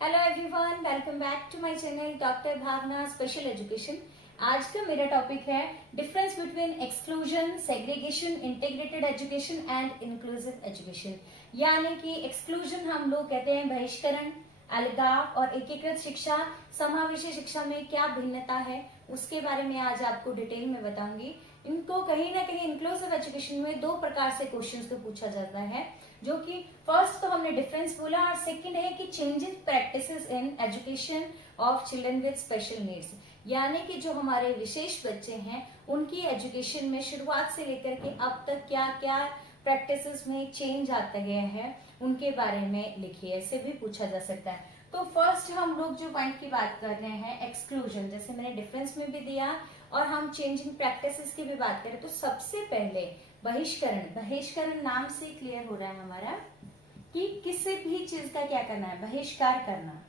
Hello everyone, welcome back to my channel doctor Bhavna special education. आज का मेरा topic है difference between exclusion, segregation, integrated education and inclusive education. यानी कि exclusion हम लोग कहते हैं बहिष्करण, अलगाव, और एकीकृत शिक्षा समावेशी शिक्षा में क्या भिन्नता है उसके बारे में आज आपको डिटेल में बताऊंगी। इनको कहीं ना कहीं इंक्लूसिव एजुकेशन में दो प्रकार से क्वेश्चंस को पूछा जाता है, जो कि फर्स्ट तो हमने डिफरेंस बोला और सेकंड है कि changes practices in education of children with special needs. यानी कि जो हमारे विशेष बच्चे हैं उनकी एजुकेशन में शुरुआत से लेकर के अब तक क्या क्या प्रैक्टिसेस में चेंज आता गया है उनके बारे में लिखिए, ऐसे भी पूछा जा सकता है। तो फर्स्ट हम लोग जो पॉइंट की बात कर रहे हैं एक्सक्लूजन, जैसे मैंने डिफरेंस में भी दिया और हम चेंजिंग प्रैक्टिसेस की भी बात करें तो सबसे पहले बहिष्करण। बहिष्करण नाम से क्लियर हो रहा है हमारा कि किसी भी चीज का क्या करना है, बहिष्कार करना।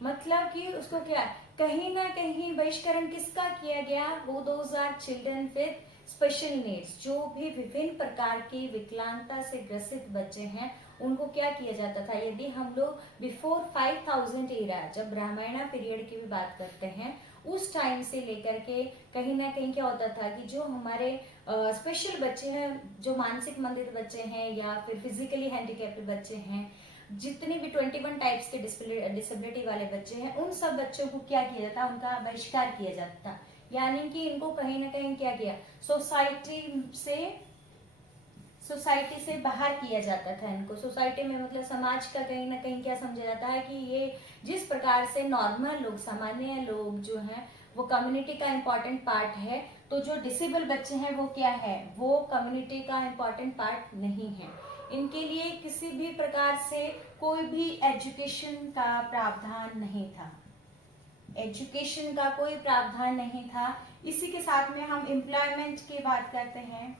मतलब कि उसको क्या कहीं ना कहीं बहिष्करण किसका किया गया, वो those are children with special needs. जो भी विभिन्न प्रकार की विकलांगता से ग्रसित बच्चे हैं उनको क्या किया जाता था। यदि हम लोग बिफोर 5000 एरा, जब रामायण पीरियड की भी बात करते हैं, उस टाइम से लेकर के कहीं ना कहीं क्या होता था कि जो हमारे स्पेशल बच्चे हैं, जो मानसिक मंदित बच्चे हैं या फिर फिजिकली हैंडीकैप्ड बच्चे हैं, जितने भी 21 टाइप्स के डिसेबिलिटी वाले बच्चे हैं, उन सब बच्चों को क्या किया जाता, उनका बहिष्कार किया जाता। यानी कि इनको कहीं ना कहीं क्या किया, सोसाइटी से बाहर किया जाता था। इनको सोसाइटी में मतलब समाज का कहीं ना कहीं क्या समझा जाता है कि ये जिस प्रकार से नॉर्मल लोग, सामान्य लोग जो हैं वो कम्युनिटी का इम्पोर्टेंट पार्ट है, तो जो डिसेबल बच्चे हैं वो क्या है, वो कम्युनिटी का इम्पोर्टेंट पार्ट नहीं है। इनके लिए किसी भी प्रकार से कोई भी एजुकेशन का प्रावधान नहीं था, एजुकेशन का कोई प्रावधान नहीं था। इसी के साथ में हम एम्प्लॉयमेंट की बात करते हैं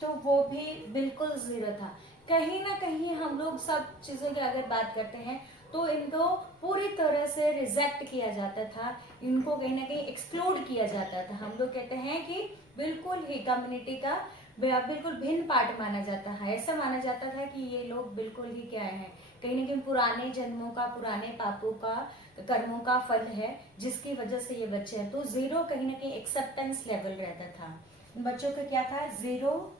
तो वो भी बिल्कुल जीरो था। कहीं ना कहीं हम लोग सब चीजों की अगर बात करते हैं तो इनको पूरी तरह से रिजेक्ट किया जाता था, इनको कहीं ना कहीं एक्सक्लूड किया जाता था। हम लोग कहते हैं कि बिल्कुल ही कम्युनिटी का बिल्कुल भिन्न पार्ट माना जाता है। ऐसा माना जाता था कि ये लोग बिल्कुल ही क्या है, कहीं ना कहीं पुराने जन्मों का, पुराने पापों का, कर्मों का फल है जिसकी वजह से ये बच्चे हैं। तो जीरो कहीं ना कहीं एक्सेप्टेंस लेवल रहता था बच्चों का, क्या था, जीरो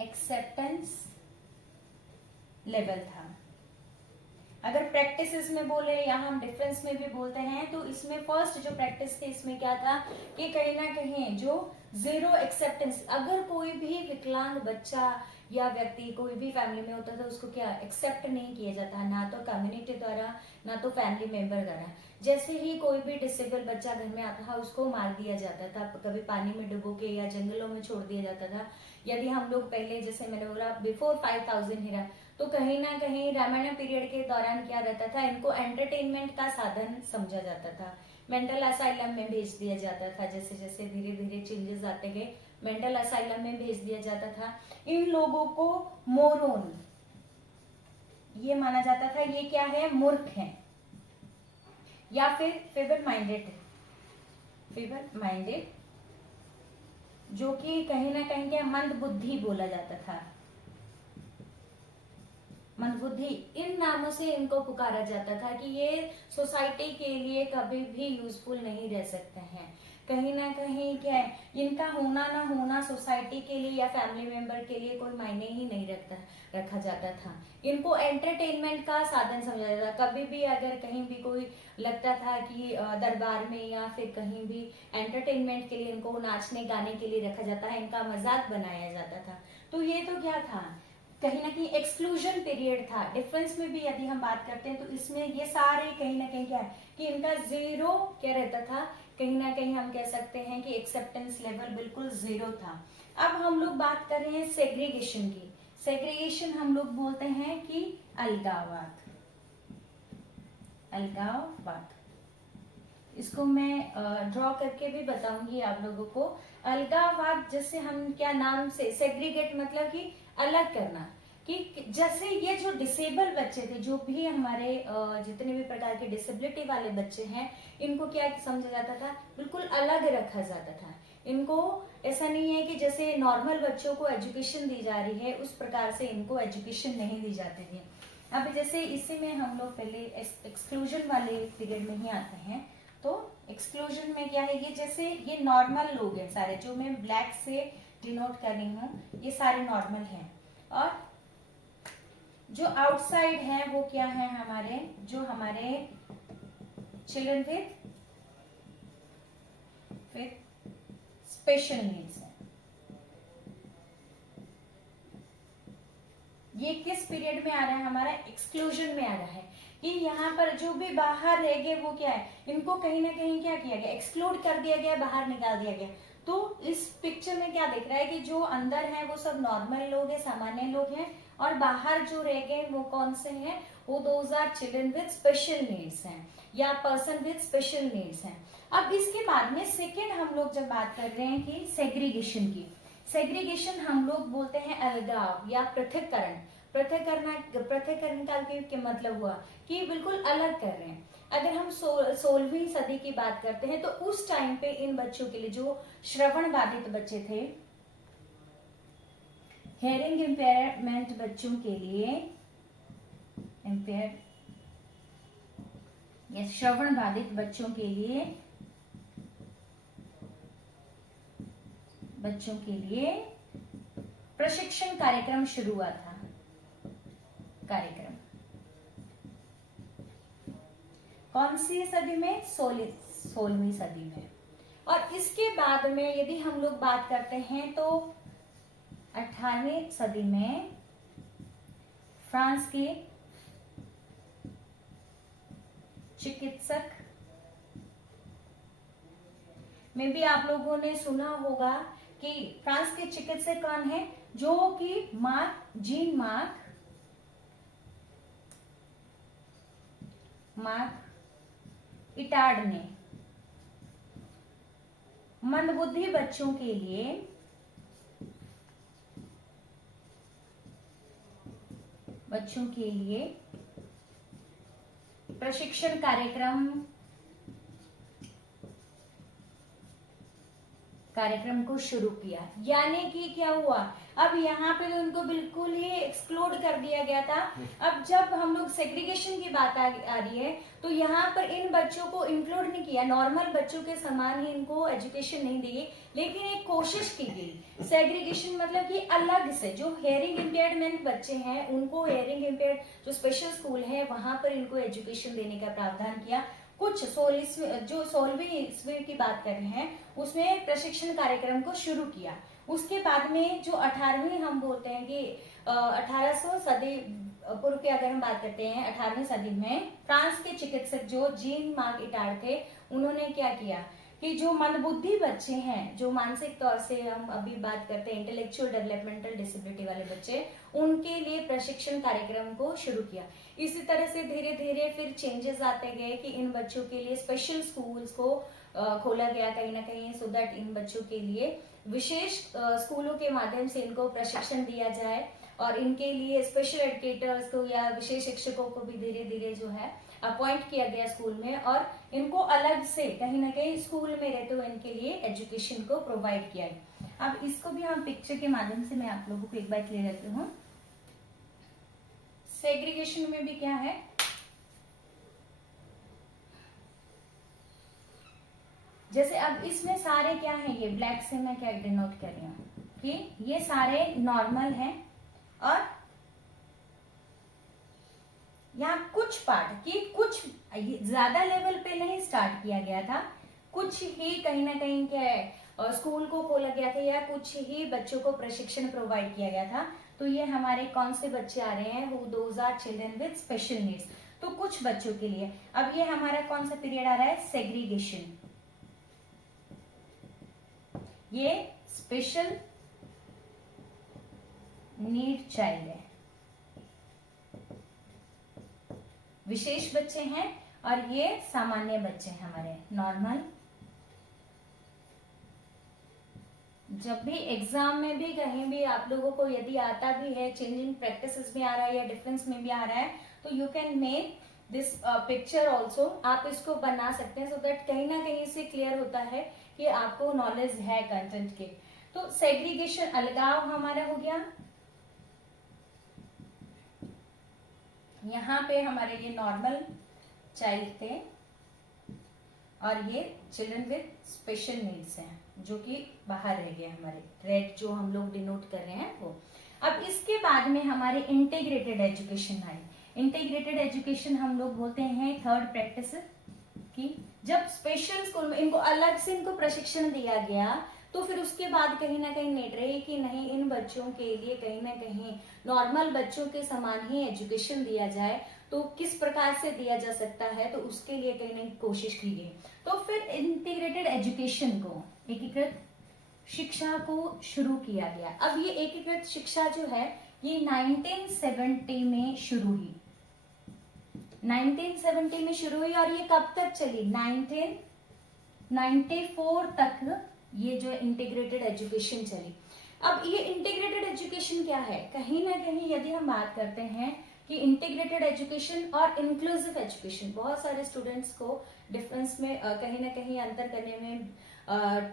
एक्सेप्टेंस लेवल था। अगर प्रैक्टिसेस में बोले या हम डिफरेंस में भी बोलते हैं तो इसमें फर्स्ट जो प्रैक्टिस थी इसमें क्या था कि कहीं ना कहीं जो जीरो एक्सेप्टेंस, अगर कोई भी विकलांग बच्चा या व्यक्ति कोई भी फैमिली में होता था उसको क्या एक्सेप्ट नहीं किया जाता, ना तो कम्युनिटी द्वारा ना तो फैमिली मेंबर द्वारा। जैसे ही कोई भी डिसेबल बच्चा घर में आता था उसको मार दिया जाता था, कभी पानी में डुबो के या जंगलों में छोड़ दिया जाता था। यदि हम लोग पहले, जैसे मैंने बोला, बिफोर 5000 हीरा, तो कहीं ना कहीं रामायण पीरियड के दौरान क्या रहता था, इनको एंटरटेनमेंट का साधन समझा जाता था। मेंटल असाइलम में भेज दिया जाता था। जैसे जैसे धीरे धीरे चेंजेस आते गए मेंटल असाइलम में भेज दिया जाता था। इन लोगों को मोरोन ये माना जाता था, ये क्या है, मूर्ख है या फिर फेवर माइंडेड, जो कि कहीं ना कहीं क्या मंद बुद्धि बोला जाता था। मंदबुद्धि, इन नामों से इनको पुकारा जाता था कि ये सोसाइटी के लिए कभी भी यूजफुल नहीं रह सकते हैं। कहीं ना कहीं क्या है, इनका होना ना होना सोसाइटी के लिए या फैमिली मेंबर के लिए कोई मायने ही नहीं रखा जाता था। इनको एंटरटेनमेंट का साधन समझा जाता था। कभी भी अगर कहीं भी कोई लगता था कि दरबार में या फिर कहीं भी एंटरटेनमेंट के लिए इनको नाचने गाने के लिए रखा जाता है, इनका मजाक बनाया जाता था। तो ये तो क्या था, कहीं ना कहीं एक्सक्लूजन पीरियड था। डिफरेंस में भी यदि हम बात करते हैं तो इसमें ये सारे कहीं ना कहीं क्या है कि इनका जीरो क्या रहता था, कहीं ना कहीं हम कह सकते हैं कि एक्सेप्टेंस लेवल बिल्कुल जीरो था। अब हम लोग बात कर रहे हैं सेग्रीगेशन की। सेग्रीगेशन हम लोग बोलते हैं कि अलगाववाद। इसको मैं ड्रॉ करके भी बताऊंगी आप लोगों को। अलगाववाद, जैसे हम क्या नाम से, सेग्रीगेट मतलब कि अलग करना, कि जैसे ये जो डिसेबल बच्चे थे, जो भी हमारे जितने भी प्रकार के डिसेबिलिटी वाले बच्चे हैं, इनको क्या समझा जाता था, बिल्कुल अलग रखा जाता था। इनको ऐसा नहीं है कि जैसे नॉर्मल बच्चों को एजुकेशन दी जा रही है उस प्रकार से इनको एजुकेशन नहीं दी जाती थी। अब जैसे इसी में हम लोग पहले एक्सक्लूजन वाले पीरियड में ही आते हैं। तो एक्सक्लूजन में क्या है, ये जैसे ये नॉर्मल लोग हैं सारे, जो मैं ब्लैक से डिनोट कर रही हूँ, ये सारे नॉर्मल हैं। और जो आउटसाइड है वो क्या है हमारे, जो हमारे चिल्ड्रन विथ स्पेशल नीड्स है। ये किस पीरियड में आ रहा है, हमारा एक्सक्लूजन में आ रहा है, कि यहाँ पर जो भी बाहर रह गए वो क्या है, इनको कहीं ना कहीं क्या किया गया, एक्सक्लूड कर दिया गया, बाहर निकाल दिया गया। तो इस पिक्चर में क्या दिख रहा है कि जो अंदर है वो सब नॉर्मल लोग हैं, सामान्य लोग हैं, और बाहर जो रह गए वो कौन से हैं, वो those are children with special needs हैं, या पर्सन विद स्पेशल नीड्स हैं। अब इसके बाद में सेकेंड हम लोग जब बात कर रहे हैं कि सेग्रीगेशन की, सेग्रीगेशन हम लोग बोलते हैं अलगाव या पृथक्करण। पृथक्करण का क्या मतलब हुआ कि बिल्कुल अलग कर रहे हैं। अगर हम 16वीं सदी की बात करते हैं तो उस टाइम पे इन बच्चों के लिए, जो श्रवण बाधित बच्चे थे, हेयरिंग इम्पेयरमेंट बच्चों के लिए, श्रवण बाधित बच्चों के लिए प्रशिक्षण कार्यक्रम शुरू हुआ था। कार्यक्रम कौन सी सदी में, 16वीं सदी में। और इसके बाद में यदि हम लोग बात करते हैं तो 18वीं सदी में फ्रांस के चिकित्सक में भी आप लोगों ने सुना होगा कि फ्रांस के चिकित्सक कौन है, जो कि जीन मार्क इटार्ड ने मंदबुद्धि बच्चों के लिए प्रशिक्षण कार्यक्रम को शुरू किया। यानी कि क्या हुआ, अब यहाँ पे तो उनको बिल्कुल ही एक्सक्लूड कर दिया गया था। अब जब हम लोग सेग्रीगेशन की बात आ रही है तो यहाँ पर इन बच्चों को इंक्लूड नहीं किया, नॉर्मल बच्चों के समान ही इनको एजुकेशन नहीं दी गई, लेकिन एक कोशिश की गई सेग्रीगेशन, मतलब कि अलग से जो हेयरिंग इम्पेयरमेंट बच्चे हैं उनको हेयरिंग इम्पेयर्ड जो स्पेशल स्कूल है वहां पर इनको एजुकेशन देने का प्रावधान किया। कुछ 16वीं ईस्वी की बात कर रहे हैं उसमें प्रशिक्षण कार्यक्रम को शुरू किया। उसके बाद में जो 18वीं हम बोलते हैं कि 1800 सदी पूर्व की अगर हम बात करते हैं, 18वीं सदी में फ्रांस के चिकित्सक जो जीन मार्क इटार्ड थे, उन्होंने क्या किया कि जो मंदबुद्धि बच्चे हैं, जो मानसिक तौर से हम अभी बात करते हैं इंटेलेक्चुअल डेवलपमेंटल डिसेबिलिटी वाले बच्चे, उनके लिए प्रशिक्षण कार्यक्रम को शुरू किया। इसी तरह से धीरे धीरे फिर चेंजेस आते गए कि इन बच्चों के लिए स्पेशल स्कूल्स को खोला गया कहीं ना कहीं, सो दैट इन बच्चों के लिए विशेष स्कूलों के माध्यम से इनको प्रशिक्षण दिया जाए, और इनके लिए स्पेशल एजुकेटर्स को या विशेष शिक्षकों को भी धीरे धीरे जो है अपॉइंट किया गया स्कूल में, और इनको अलग से कहीं ना कहीं स्कूल में रहते हुए इनके लिए एजुकेशन को प्रोवाइड किया गया। अब इसको भी हम पिक्चर के माध्यम से मैं आप लोगों को एक बार क्लियर करती हूँ। सेग्रीगेशन में भी क्या है, जैसे अब इसमें सारे क्या है, ये ब्लैक से मैं क्या डिनोट कर रही हूँ कि ये सारे नॉर्मल हैं, और यहाँ कुछ पार्ट की कुछ ज्यादा लेवल पे नहीं स्टार्ट किया गया था, कुछ ही कहीं ना कहीं क्या है स्कूल को खोला गया था, या कुछ ही बच्चों को प्रशिक्षण प्रोवाइड किया गया था। तो ये हमारे कौन से बच्चे आ रहे हैं, वो those are children with special needs, तो कुछ बच्चों के लिए। अब ये हमारा कौन सा पीरियड आ रहा है, सेग्रीगेशन। ये स्पेशल नीड चाइल्ड है, विशेष बच्चे हैं, और ये सामान्य बच्चे हैं हमारे नॉर्मल। जब भी एग्जाम में भी कहीं भी आप लोगों को यदि आता भी है, चेंजिंग प्रैक्टिसेस में आ रहा है या डिफरेंस में भी आ रहा है, तो you can make this picture also, आप इसको बना सकते हैं, सो दैट कहीं ना कहीं से क्लियर होता है कि आपको नॉलेज है कंटेंट के। तो सेग्रीगेशन अलगाव हमारा हो गया, यहाँ पे हमारे ये नॉर्मल चाइल्ड थे और ये चिल्ड्रन विद स्पेशल नीड्स हैं जो कि बाहर रह गए हमारे, रेड जो हम लोग डिनोट कर रहे हैं वो। अब इसके बाद में हमारे integrated education I. Integrated education हम लोग बोलते हैं थर्ड प्रैक्टिस की, जब स्पेशल स्कूल में इनको अलग से इनको प्रशिक्षण दिया गया तो फिर उसके बाद कहीं ना कहीं नीड रही कि नहीं, इन बच्चों के लिए कहीं ना कहीं नॉर्मल बच्चों के समान ही एजुकेशन दिया जाए, तो किस प्रकार से दिया जा सकता है, तो उसके लिए कहीं ना कहीं कोशिश की गई। तो फिर इंटीग्रेटेड एजुकेशन को, एकीकृत शिक्षा को शुरू किया गया। अब ये एकीकृत शिक्षा जो है ये 1970 में शुरू हुई, 1970 में शुरू हुई और ये कब तक चली, 1994 तक ये जो इंटीग्रेटेड एजुकेशन चली। अब ये इंटीग्रेटेड एजुकेशन क्या है, कहीं ना कहीं यदि हम बात करते हैं कि इंटीग्रेटेड एजुकेशन और इंक्लूसिव एजुकेशन, बहुत सारे स्टूडेंट्स को डिफरेंस में कहीं ना कहीं अंतर करने में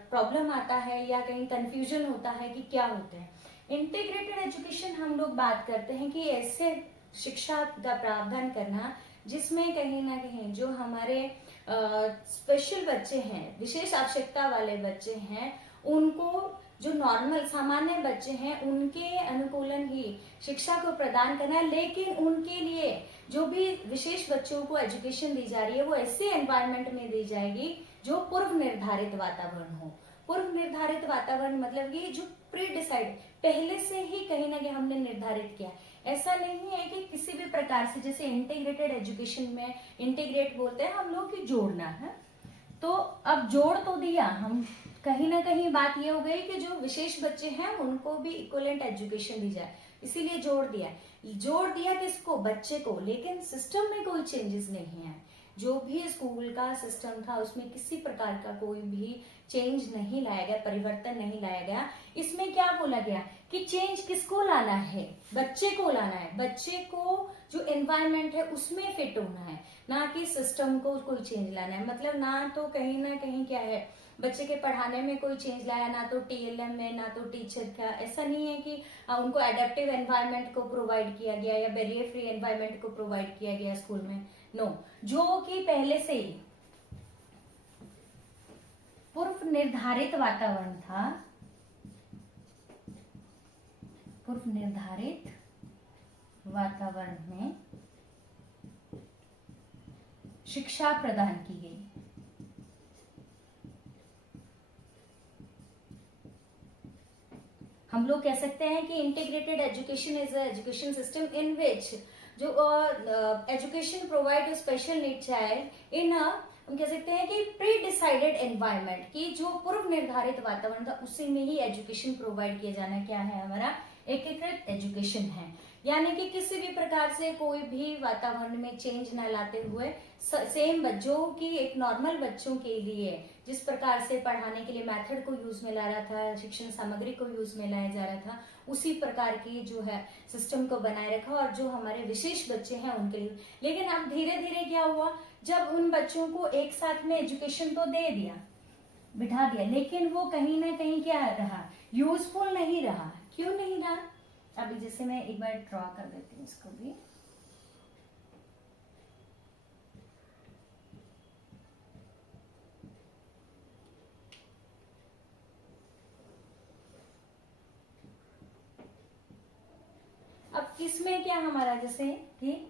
प्रॉब्लम आता है या कहीं कंफ्यूजन होता है कि क्या होते हैं। इंटीग्रेटेड एजुकेशन हम लोग बात करते हैं कि ऐसे शिक्षा का प्रावधान करना जिसमें कहीं ना कहीं जो हमारे स्पेशल बच्चे हैं, विशेष आवश्यकता वाले बच्चे हैं, उनको जो नॉर्मल सामान्य बच्चे हैं उनके अनुकूलन ही शिक्षा को प्रदान करना है, लेकिन उनके लिए जो भी विशेष बच्चों को एजुकेशन दी जा रही है वो ऐसे एनवायरनमेंट में दी जाएगी जो पूर्व निर्धारित वातावरण हो। पूर्व निर्धारित वातावरण मतलब कि जो प्री डिसाइड, पहले से ही कहीं ना कहीं हमने निर्धारित किया। ऐसा नहीं है कि किसी भी प्रकार से, जैसे इंटीग्रेटेड एजुकेशन में इंटीग्रेट बोलते हैं हम लोग कि जोड़ना है, तो अब जोड़ तो दिया हम, कहीं ना कहीं बात ये हो गई कि जो विशेष बच्चे हैं उनको भी इक्वलेंट एजुकेशन दी जाए, इसीलिए जोड़ दिया। जोड़ दिया किसको, बच्चे को, लेकिन सिस्टम में कोई चेंजेस नहीं है। जो भी स्कूल का सिस्टम था उसमें किसी प्रकार का कोई भी चेंज नहीं लाया गया, परिवर्तन नहीं लाया गया। इसमें क्या बोला गया कि चेंज किसको लाना है, बच्चे को लाना है, बच्चे को जो एनवायरनमेंट है उसमें फिट होना है, ना कि सिस्टम को कोई चेंज लाना है। मतलब ना तो कहीं ना कहीं क्या है, बच्चे के पढ़ाने में कोई चेंज लाया, ना तो टीएलएम में, ना तो टीचर का। ऐसा नहीं है कि उनको एडेप्टिव एनवायरनमेंट को प्रोवाइड किया गया या बैरियर फ्री एनवायरनमेंट को प्रोवाइड किया गया स्कूल में, नो। जो कि पहले से ही पूर्व निर्धारित वातावरण था, पूर्व निर्धारित वातावरण में शिक्षा प्रदान की गई। हम लोग कह सकते हैं कि integrated education is education system in which जो education provide to special need child in हम कह सकते हैं कि प्री डिसाइडेड एनवायरनमेंट, की जो पूर्व निर्धारित वातावरण था उसी में ही एजुकेशन प्रोवाइड किया जाना क्या है, हमारा एकीकृत एजुकेशन है। यानी कि किसी भी प्रकार से कोई भी वातावरण में चेंज न लाते हुए सेम बच्चों की, एक नॉर्मल बच्चों के लिए जिस प्रकार से पढ़ाने के लिए मेथड को यूज में ला रहा था, शिक्षण सामग्री को यूज में लाया जा रहा था, उसी प्रकार की जो है सिस्टम को बनाए रखा और जो हमारे विशेष बच्चे हैं उनके लिए। लेकिन अब धीरे धीरे क्या हुआ, जब उन बच्चों को एक साथ में एजुकेशन तो दे दिया, बिठा दिया, लेकिन वो कहीं ना कहीं क्या रहा, यूजफुल नहीं रहा। क्यों नहीं रहा, अभी जैसे मैं एक बार ड्रॉ कर देती हूँ इसको भी। अब किसमें क्या हमारा, जैसे कि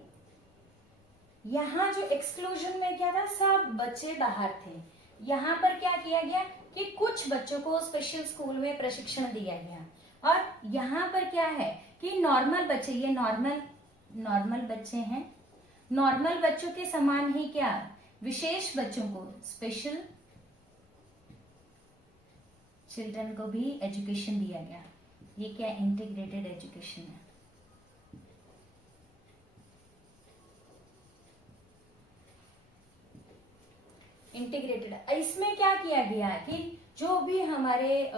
यहाँ जो एक्सक्लूजन में क्या था, सब बच्चे बाहर थे। यहाँ पर क्या किया गया कि कुछ बच्चों को स्पेशल स्कूल में प्रशिक्षण दिया गया, और यहाँ पर क्या है कि नॉर्मल बच्चे, ये नॉर्मल बच्चे हैं, नॉर्मल बच्चों के समान ही क्या विशेष बच्चों को, स्पेशल चिल्ड्रन को भी एजुकेशन दिया गया। ये क्या इंटीग्रेटेड एजुकेशन है। इंटीग्रेटेड, इसमें क्या किया गया कि जो भी हमारे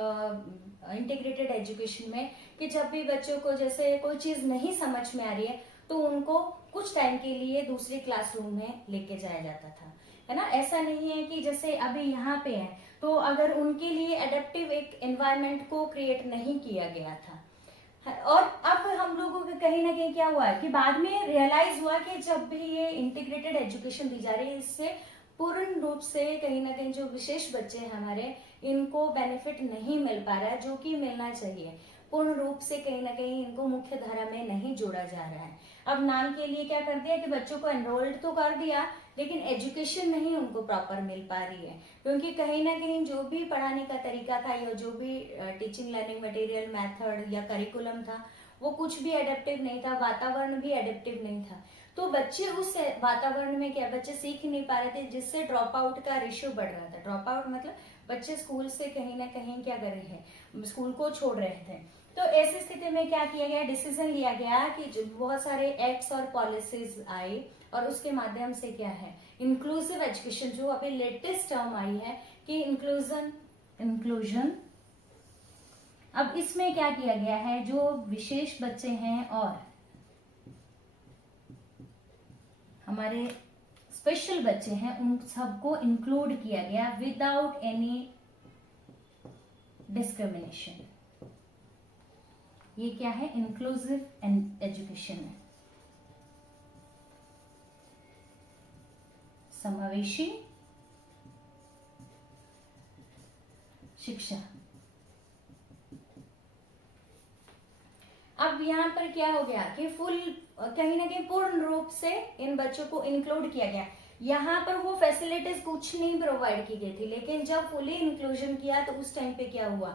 इंटीग्रेटेड एजुकेशन में कि जब भी बच्चों को जैसे कोई चीज नहीं समझ में आ रही है तो उनको कुछ टाइम के लिए दूसरे क्लासरूम में लेके जाया जाता था, है ना। ऐसा नहीं है कि जैसे अभी यहाँ पे है तो अगर उनके लिए एडेप्टिव एक एनवायरनमेंट को क्रिएट नहीं किया गया था, और अब हम लोगों को कहीं ना कहीं क्या हुआ है कि बाद में रियलाइज हुआ कि जब भी ये इंटीग्रेटेड एजुकेशन दी जा रही है, इससे पूर्ण रूप से कहीं ना कहीं जो विशेष बच्चे हैं हमारे, इनको बेनिफिट नहीं मिल पा रहा है जो कि मिलना चाहिए। पूर्ण रूप से कहीं ना कहीं इनको मुख्य धारा में नहीं जोड़ा जा रहा है। अब नाम के लिए क्या कर दिया कि बच्चों को एनरोल्ड तो कर दिया, लेकिन एजुकेशन नहीं उनको प्रॉपर मिल पा रही है, क्योंकि कहीं ना कहीं जो भी पढ़ाने का तरीका था या जो भी टीचिंग लर्निंग मटेरियल मेथड या करिकुलम था, वो कुछ भी एडेप्टिव नहीं था, वातावरण भी एडेप्टिव नहीं था। तो बच्चे उस वातावरण में क्या, बच्चे सीख नहीं पा रहे थे, जिससे ड्रॉप आउट का रेशियो बढ़ रहा था। ड्रॉप आउट मतलब बच्चे स्कूल से कहीं ना कहीं क्या कर रहे हैं, स्कूल को छोड़ रहे थे। तो ऐसी स्थिति में क्या किया गया, डिसीजन लिया गया कि जो बहुत सारे एक्ट्स और पॉलिसीज आई, और उसके माध्यम से क्या है, इंक्लूसिव एजुकेशन, जो अभी लेटेस्ट टर्म आई है कि इंक्लूजन। अब इसमें क्या किया गया है, जो विशेष बच्चे हैं और हमारे स्पेशल बच्चे हैं, उन सबको इंक्लूड किया गया विदाउट एनी डिस्क्रिमिनेशन। ये क्या है, इंक्लूसिव एजुकेशन है, समावेशी शिक्षा। अब यहाँ पर क्या हो गया कि फुल कहीं ना कहीं पूर्ण रूप से इन बच्चों को इंक्लूड किया गया। यहाँ पर वो फैसिलिटीज कुछ नहीं प्रोवाइड की गई थी, लेकिन जब फुली इंक्लूजन किया तो उस टाइम पे क्या हुआ,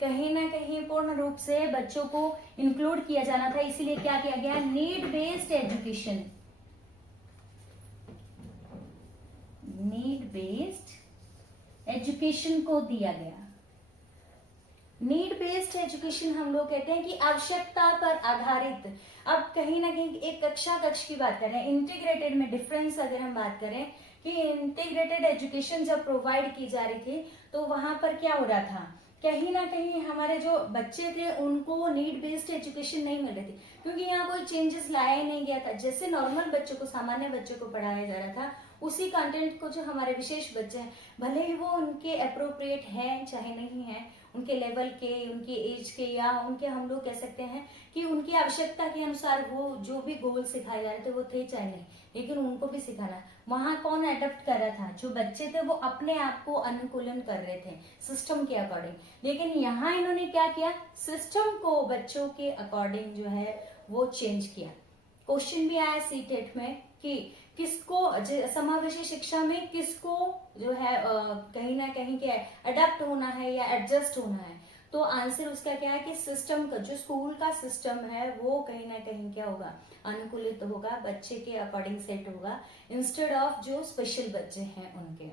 कहीं ना कहीं पूर्ण रूप से बच्चों को इंक्लूड किया जाना था, इसीलिए क्या किया गया, need based education, need based education को दिया गया। नीड बेस्ड एजुकेशन हम लोग कहते हैं कि आवश्यकता पर आधारित। अब कहीं ना कहीं एक कक्ष की बात करें, इंटीग्रेटेड में डिफरेंस अगर हम बात करें कि इंटीग्रेटेड एजुकेशन जब प्रोवाइड की जा रही थी, तो वहां पर क्या हो रहा था, कहीं ना कहीं हमारे जो बच्चे थे उनको नीड बेस्ड एजुकेशन नहीं मिल रही थी, क्योंकि यहाँ कोई चेंजेस लाया ही नहीं गया था। जैसे नॉर्मल बच्चों को, सामान्य बच्चों को पढ़ाया जा रहा था, उसी कंटेंट को जो हमारे विशेष बच्चे हैं, भले ही वो उनके अप्रोप्रिएट हैं चाहे नहीं है, उनके लेवल के, उनकी एज के, या उनके हम लोग कह सकते हैं कि उनकी आवश्यकता के अनुसार वो जो भी गोल सिखाए जा रहे थे वो थे चाहे नहीं, लेकिन उनको भी सिखाना। वहां कौन अडॉप्ट कर रहा था, जो बच्चे थे वो अपने आप को अनुकूलन कर रहे थे सिस्टम के अकॉर्डिंग, लेकिन यहाँ इन्होंने क्या किया, सिस्टम को बच्चों के अकॉर्डिंग जो है वो चेंज किया। क्वेश्चन भी आया सीटेट में कि किसको समावेशी शिक्षा में किसको जो है कहीं ना कहीं क्या अडेप्ट होना है या एडजस्ट होना है, तो आंसर उसका क्या है कि सिस्टम का, जो स्कूल का सिस्टम है वो कहीं ना कहीं क्या होगा, अनुकूलित होगा, बच्चे के अकॉर्डिंग सेट होगा, इंस्टेड ऑफ जो स्पेशल बच्चे हैं उनके।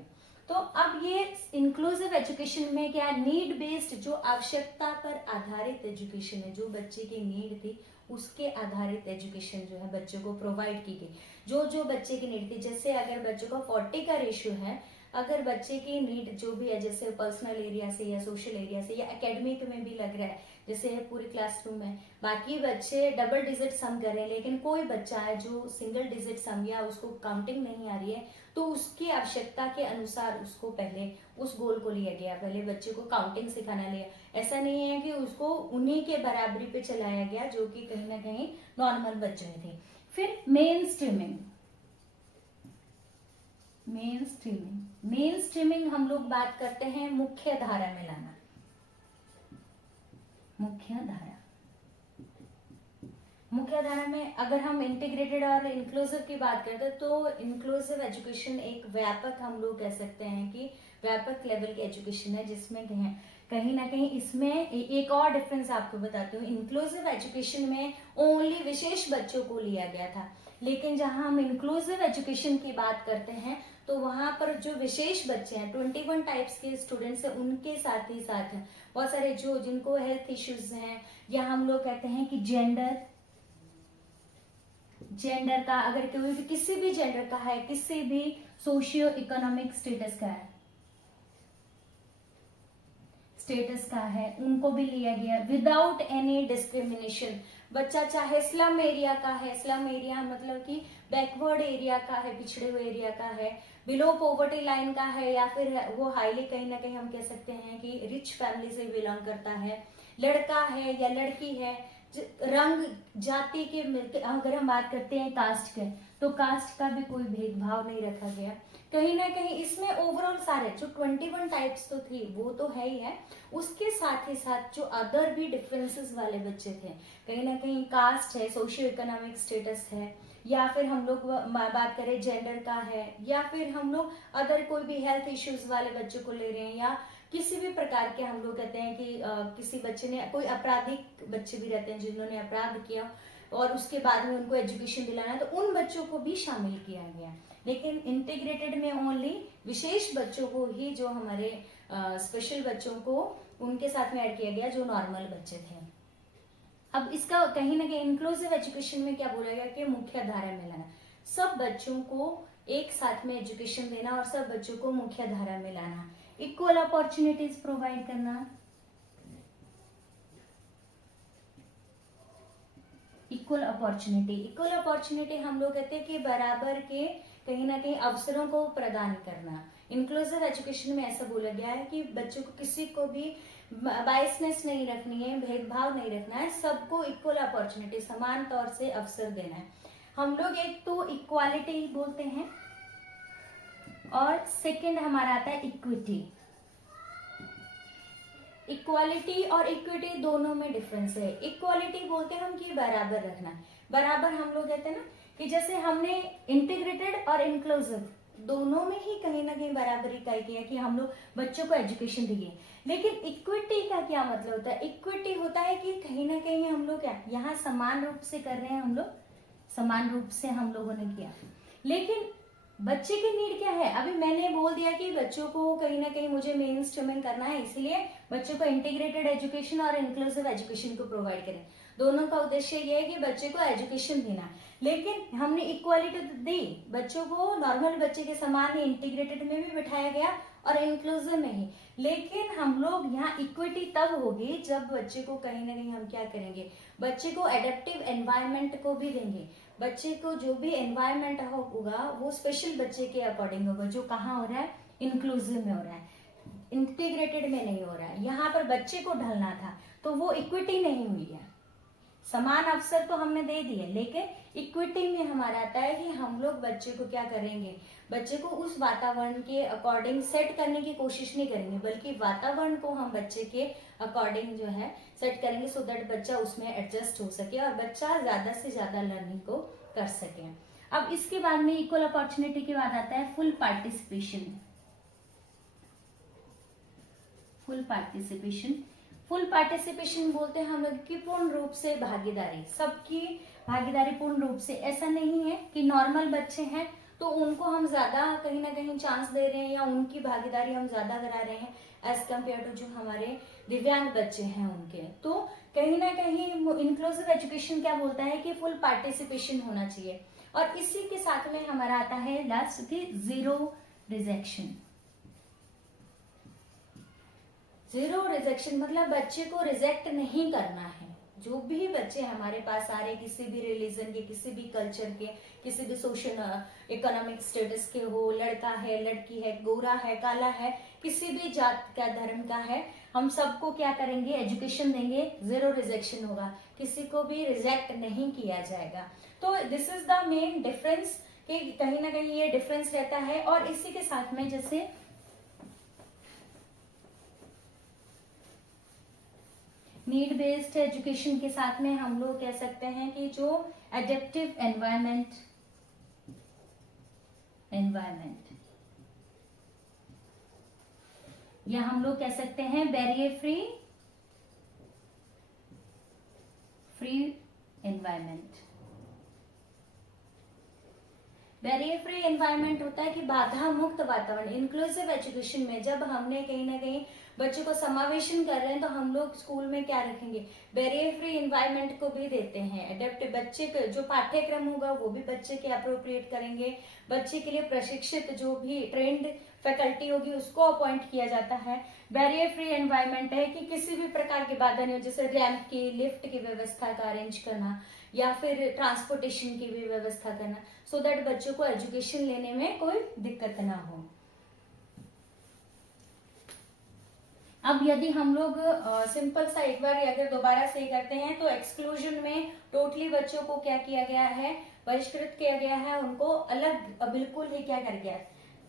तो अब ये इंक्लूसिव एजुकेशन में क्या, नीड बेस्ड, जो आवश्यकता पर आधारित एजुकेशन है, जो बच्चे की नीड थी उसके आधारित एजुकेशन जो है बच्चों को प्रोवाइड की गई, जो जो बच्चे की नीड थी। जैसे अगर बच्चों का 40 का रेशियो है, अगर बच्चे की नीड जो भी है, जैसे पर्सनल एरिया से या सोशल एरिया से या एकेडमिक में भी लग रहा है, जैसे पूरी क्लासरूम में बाकी बच्चे डबल डिजिट सम कर रहे हैं, लेकिन कोई बच्चा है जो सिंगल डिजिट सम या उसको काउंटिंग नहीं आ रही है, तो उसकी आवश्यकता के अनुसार उसको पहले उस गोल को लिया गया, पहले बच्चे को काउंटिंग सिखाना लिया। ऐसा नहीं है कि उसको उन्हीं के बराबरी पे चलाया गया जो कि कहीं ना कहीं नॉर्मल बच्चे थे। फिर मेन स्ट्रीमिंग, मेन स्ट्रीमिंग हम लोग बात करते हैं मुख्य धारा में लाना, मुख्य धारा में अगर हम इंटीग्रेटेड और इंक्लूसिव की बात करते हैं, तो इंक्लूसिव एजुकेशन एक व्यापक, हम लोग कह सकते हैं कि व्यापक लेवल की एजुकेशन है, जिसमें कहीं ना कहीं इसमें एक और डिफरेंस आपको बताती हूँ। इंक्लूसिव एजुकेशन में ओनली विशेष बच्चों को लिया गया था, लेकिन जहां हम इंक्लूसिव एजुकेशन की बात करते हैं तो वहां पर जो विशेष बच्चे हैं, 21 टाइप्स के स्टूडेंट्स हैं, उनके साथ ही साथ बहुत सारे जो जिनको हेल्थ इश्यूज हैं, या हम लोग कहते हैं कि जेंडर का, अगर कोई भी किसी भी जेंडर का है, किसी भी सोशियो इकोनॉमिक स्टेटस का है, उनको भी लिया गया विदाउट एनी डिस्क्रिमिनेशन। बच्चा चाहे स्लम एरिया का है, स्लम एरिया मतलब कि बैकवर्ड एरिया का है, पिछड़े हुए एरिया का है, बिलो पॉवर्टी लाइन का है, या फिर वो हाईली कहीं ना कहीं हम कह सकते हैं कि रिच फैमिली से बिलोंग करता है, लड़का है या लड़की है, रंग जाति के मिलके, अगर हम बात करते हैं कास्ट के, तो कास्ट का भी कोई भेदभाव नहीं रखा गया। कहीं ना कहीं इसमें ओवरऑल सारे जो 21 टाइप्स तो थी वो तो है ही है, उसके साथ ही साथ जो अदर भी डिफरेंसेस वाले बच्चे थे, कहीं ना कहीं कास्ट है, सोशियो इकोनॉमिक स्टेटस है, या फिर हम लोग बात करें जेंडर का है, या फिर हम लोग अदर कोई भी हेल्थ इश्यूज वाले बच्चों को ले रहे हैं, या किसी भी प्रकार के हम लोग कहते हैं कि किसी बच्चे ने, कोई आपराधिक बच्चे भी रहते हैं जिन्होंने अपराध किया और उसके बाद में उनको एजुकेशन दिलाना है, तो उन बच्चों को भी शामिल किया गया। लेकिन इंटीग्रेटेड में ओनली विशेष बच्चों को ही, जो हमारे स्पेशल बच्चों को उनके साथ में ऐड किया गया जो नॉर्मल बच्चे थे। अब इसका कहीं ना कहीं इंक्लूसिव एजुकेशन में क्या बोला गया कि मुख्य धारा में लाना, सब बच्चों को एक साथ में एजुकेशन देना और सब बच्चों को मुख्य धारा में लाना, इक्वल अपॉर्चुनिटीज प्रोवाइड करना, इक्वल अपॉर्चुनिटी हम लोग कहते हैं कि बराबर के कहीं ना कहीं अवसरों को प्रदान करना। इंक्लूसिव एजुकेशन में ऐसा बोला गया है कि बच्चों को किसी को भी बायसनेस नहीं रखनी है, भेदभाव नहीं रखना है, सबको इक्वल अपॉर्चुनिटी, समान तौर से अवसर देना है। हम लोग एक तो इक्वालिटी बोलते हैं और सेकंड हमारा आता है इक्विटी। इक्वालिटी और इक्विटी दोनों में डिफरेंस है। इक्वालिटी बोलते हैं हम कि बराबर रखना, बराबर हम लोग कहते हैं ना कि जैसे हमने इंटीग्रेटेड और इंक्लूसिव दोनों में ही कहीं ना कहीं बराबरी तय किया कि हम लोग बच्चों को एजुकेशन दिए। लेकिन इक्विटी का क्या मतलब होता है? इक्विटी होता है कि कहीं ना कहीं हम लोग क्या यहाँ समान रूप से कर रहे हैं, हम लोग समान रूप से हम लोगों ने किया, लेकिन बच्चे की नीड क्या है? अभी मैंने बोल दिया कि बच्चों को कहीं ना कहीं मुझे मेन स्ट्रीमिंग करना है, इसलिए बच्चों को इंटीग्रेटेड एजुकेशन और इंक्लूसिव एजुकेशन को प्रोवाइड करें। दोनों का उद्देश्य ये है कि बच्चे को एजुकेशन देना, लेकिन हमने इक्वालिटी दी, बच्चों को नॉर्मल बच्चे के समान ही इंटीग्रेटेड में भी बिठाया गया और इंक्लूसिव में ही। लेकिन हम लोग यहाँ इक्विटी तब होगी जब बच्चे को कहीं ना कहीं हम क्या करेंगे, बच्चे को एडेप्टिव एनवायरनमेंट को भी देंगे। बच्चे को जो भी एनवायरनमेंट होगा वो स्पेशल बच्चे के अकॉर्डिंग होगा, जो कहाँ हो रहा है, इंक्लूसिव में हो रहा है, इंटीग्रेटेड में नहीं हो रहा है। यहाँ पर बच्चे को ढलना था, तो वो इक्विटी नहीं हुई है। समान अवसर तो हमने दे दिए, लेकिन इक्विटी में हमारा आता है कि हम लोग बच्चे को क्या करेंगे, बच्चे को उस वातावरण के अकॉर्डिंग सेट करने की कोशिश नहीं करेंगे, बल्कि वातावरण को हम बच्चे के अकॉर्डिंग जो है सेट करेंगे, सो दैट बच्चा उसमें एडजस्ट हो सके और बच्चा ज्यादा से ज्यादा लर्निंग को कर सके। अब इसके बाद में इक्वल अपॉर्चुनिटी के बाद आता है फुल पार्टिसिपेशन। फुल पार्टिसिपेशन बोलते हैं हम लोग की पूर्ण रूप से भागीदारी, सबकी भागीदारी पूर्ण रूप से। ऐसा नहीं है कि नॉर्मल बच्चे हैं तो उनको हम ज्यादा कहीं ना कहीं चांस दे रहे हैं या उनकी भागीदारी हम ज्यादा करा रहे हैं एज कम्पेयर टू जो हमारे दिव्यांग बच्चे हैं उनके। तो कहीं ना कहीं इंक्लूसिव एजुकेशन क्या बोलता है कि फुल पार्टिसिपेशन होना चाहिए। और इसी के साथ में हमारा आता है लास्ट की जीरो रिजेक्शन। जीरो रिजेक्शन मतलब बच्चे को रिजेक्ट नहीं करना है। जो भी बच्चे हमारे पास आ रहे, किसी भी रिलीजन के, किसी भी कल्चर के, किसी भी सोशल इकोनॉमिक स्टेटस के हो, लड़का है, लड़की है, गोरा है, काला है, किसी भी जात का, धर्म का है, हम सबको क्या करेंगे, एजुकेशन देंगे, जीरो रिजेक्शन होगा, किसी को भी रिजेक्ट नहीं किया जाएगा। तो this is the main difference कि कहीं ना कहीं ये डिफरेंस रहता है। और इसी के साथ में जैसे नीड बेस्ड एजुकेशन के साथ में हम लोग कह सकते हैं कि जो एडेप्टिव एनवायरनमेंट या हम लोग कह सकते हैं barrier free environment. Barrier free environment होता है कि बाधा मुक्त वातावरण। इंक्लूसिव एजुकेशन में जब हमने कहीं ना कहीं बच्चों को समावेशन कर रहे हैं तो हम लोग स्कूल में क्या रखेंगे, बैरियर फ्री एनवायरनमेंट को भी देते हैं। एडेप्टिव बच्चे के जो पाठ्यक्रम होगा वो भी बच्चे के अप्रोप्रिएट करेंगे। बच्चे के लिए प्रशिक्षित जो भी ट्रेंड फैकल्टी होगी उसको अपॉइंट किया जाता है। बैरियर फ्री एनवायरनमेंट है कि किसी भी प्रकार की बाधा नहीं हो, जैसे रैंप की, लिफ्ट की व्यवस्था का अरेंज करना या फिर ट्रांसपोर्टेशन की भी व्यवस्था करना, सो दैट बच्चों को एजुकेशन लेने में कोई दिक्कत ना हो। अब यदि हम लोग सिंपल सा एक बार अगर दोबारा से करते हैं तो एक्सक्लूजन में टोटली बच्चों को क्या किया गया है, बहिष्कृत किया गया है, उनको अलग बिल्कुल ही क्या कर गया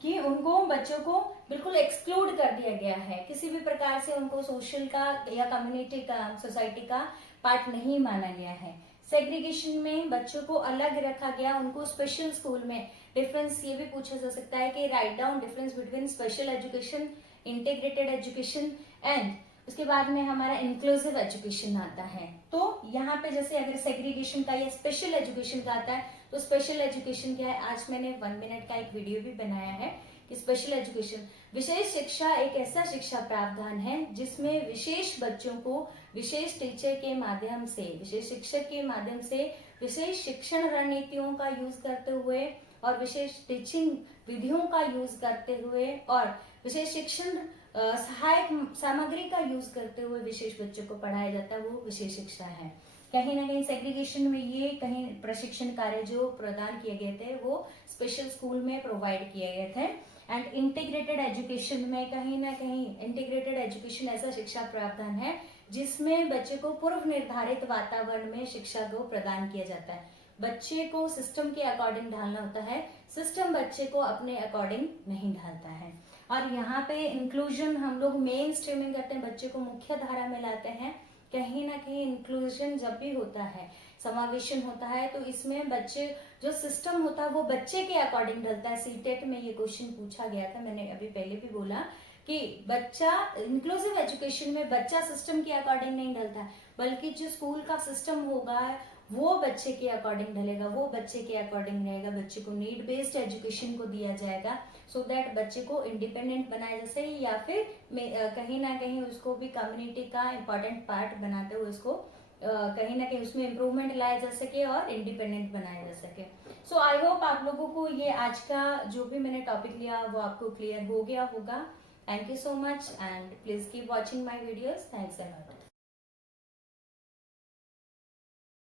कि उनको बच्चों को बिल्कुल एक्सक्लूड कर दिया गया है, किसी भी प्रकार से उनको सोशल का या कम्युनिटी का, सोसाइटी का पार्ट नहीं माना गया है। सेग्रीगेशन में बच्चों को अलग रखा गया, उनको स्पेशल स्कूल में डिफरेंस ये भी पूछा जा सकता है कि write down difference between special education, integrated education and उसके बाद में हमारा इंक्लूसिव एजुकेशन आता है। तो यहाँ पे जैसे अगर सेग्रीगेशन का या स्पेशल एजुकेशन का आता है तो स्पेशल एजुकेशन क्या है, आज मैंने 1 मिनट का एक वीडियो भी बनाया है कि स्पेशल एजुकेशन विशेष शिक्षा एक ऐसा शिक्षा प्रावधान है जिसमें विशेष बच्चों को विशेष टीचर के माध्यम से, विशेष शिक्षक के माध्यम से विशेष शिक्षण रणनीतियों का यूज करते हुए और विशेष टीचिंग विधियों का यूज करते हुए और विशेष शिक्षण सहायक सामग्री का यूज करते हुए विशेष बच्चों को पढ़ाया जाता है, वो विशेष शिक्षा है। कहीं ना कहीं सेग्रीगेशन में ये कहीं प्रशिक्षण कार्य जो प्रदान किए गए थे वो स्पेशल स्कूल में प्रोवाइड किए गए थे। एंड इंटीग्रेटेड एजुकेशन में कहीं ना कहीं इंटीग्रेटेड एजुकेशन ऐसा शिक्षा प्रावधान है जिसमें बच्चे को पूर्व निर्धारित वातावरण में शिक्षा को प्रदान किया जाता है। बच्चे को सिस्टम के अकॉर्डिंग ढालना होता है, सिस्टम बच्चे को अपने अकॉर्डिंग नहीं ढालता है। और यहाँ पे इंक्लूजन हम लोग मेन स्ट्रीमिंग करते हैं, बच्चे को मुख्य धारा में लाते हैं। कहीं ना कहीं इंक्लूजन जब भी होता है, समावेशन होता है, तो इसमें बच्चे जो सिस्टम होता है वो बच्चे के अकॉर्डिंग ढलता है। सीटेट में ये क्वेश्चन पूछा गया था, मैंने अभी पहले भी बोला कि बच्चा इंक्लूसिव एजुकेशन में बच्चा सिस्टम के अकॉर्डिंग नहीं ढलता है, बल्कि जो स्कूल का सिस्टम होगा वो बच्चे के अकॉर्डिंग ढलेगा, वो बच्चे के अकॉर्डिंग रहेगा। बच्चे को नीड बेस्ड एजुकेशन को दिया जाएगा सो दैट बच्चे को इंडिपेंडेंट बनाया जा सके, या फिर कहीं ना कहीं उसको भी कम्युनिटी का इम्पोर्टेंट पार्ट बनाते हुए उसको कहीं ना कहीं उसमें इम्प्रूवमेंट लाया जा सके और इंडिपेंडेंट बनाया जा सके। सो आई होप आप लोगों को ये आज का जो भी मैंने टॉपिक लिया वो आपको क्लियर हो गया होगा। Thank you so much and please keep watching my videos. Thanks a lot.